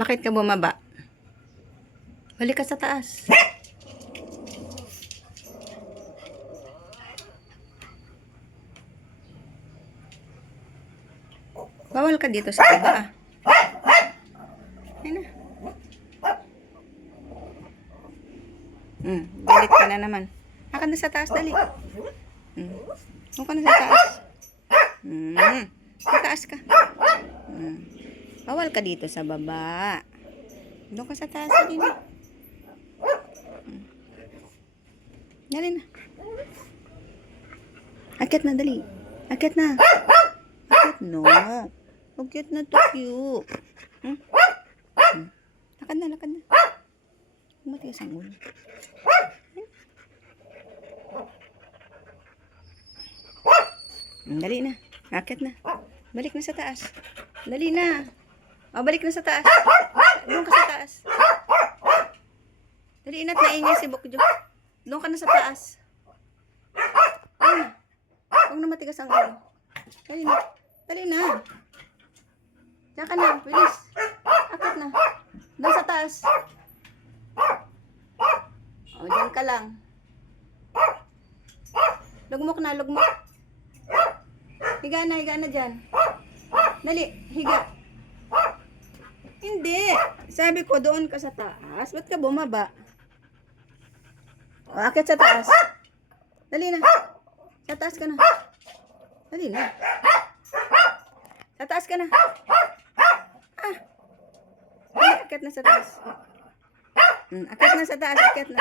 Bakit ka bumaba? Balik ka sa taas. Bawal ka dito sa baba. Ayun na. Galit ka na naman. Akan na sa taas, dali. Doon ka na sa taas. Sa taas ka. Bawal ka dito sa baba. Doon ka sa taas, dali na. Dali na. Akyat na, dali. Akyat na. Akyat no. Akyat na to, cute. Lakad na, lakad na. Matigas ang ulo. Dali na. Akyat na. Balik na sa taas. Dali na. Balik na sa taas. Doon ka sa taas. Dali ina't naingay si Bokjo. Doon ka na sa taas. Huwag na matigas ang ulo. Dali na. Dali na. Diyan ka na. Bilis. Akyat na. Doon sa taas. Diyan ka lang. Lugmok na, lugmok. Higa na dyan. Dali, higa. Hindi. Sabi ko, doon ka sa taas. Ba't ka bumaba? Akit sa taas. Dali na. Sa taas ka na. Dali na. Sa taas ka na. Dali, akit na sa taas. Akit na sa taas, akit na.